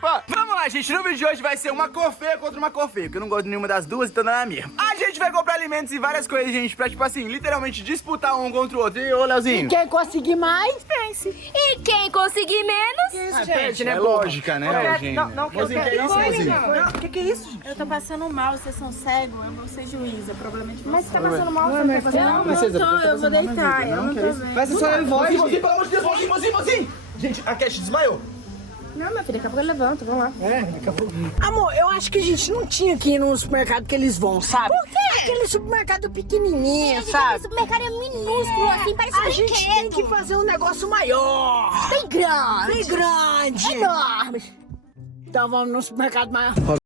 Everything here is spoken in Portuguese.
participar. Vamos lá, gente. No vídeo de hoje vai ser uma cor feia contra uma cor feia, porque eu não gosto de nenhuma das duas, então não é a minha. A gente vai comprar alimentos e várias coisas, gente, pra, tipo assim, literalmente disputar um contra o outro. E ô, Leozinho? Quem conseguir mais, vence. E quem conseguir menos? Gente, É lógica, né, Eugênio? Não, Mozinho, que é isso, mozinho? O que é isso, gente? Eu tô passando mal, vocês são cegos, eu vou ser juíza, provavelmente Mas você. você tá passando mal, você não tá passando mal? Princesa, Não, eu vou deitar, eu não tô vendo. Vai ser só eu e voz. Mozinho, pelo amor de Deus, mozinho. Gente, a Cash desmaiou. Não, minha filha, daqui a pouco eu levanto, vamos lá. Daqui a pouco. Amor, eu acho que a gente não tinha que ir no supermercado que eles vão, sabe? Por quê? Aquele supermercado pequenininho, sabe? Esse supermercado é minúsculo, assim, parece um A gente tem brinquedo. que fazer um negócio maior. Bem grande. Bem grande. Enorme. Então vamos no supermercado maior.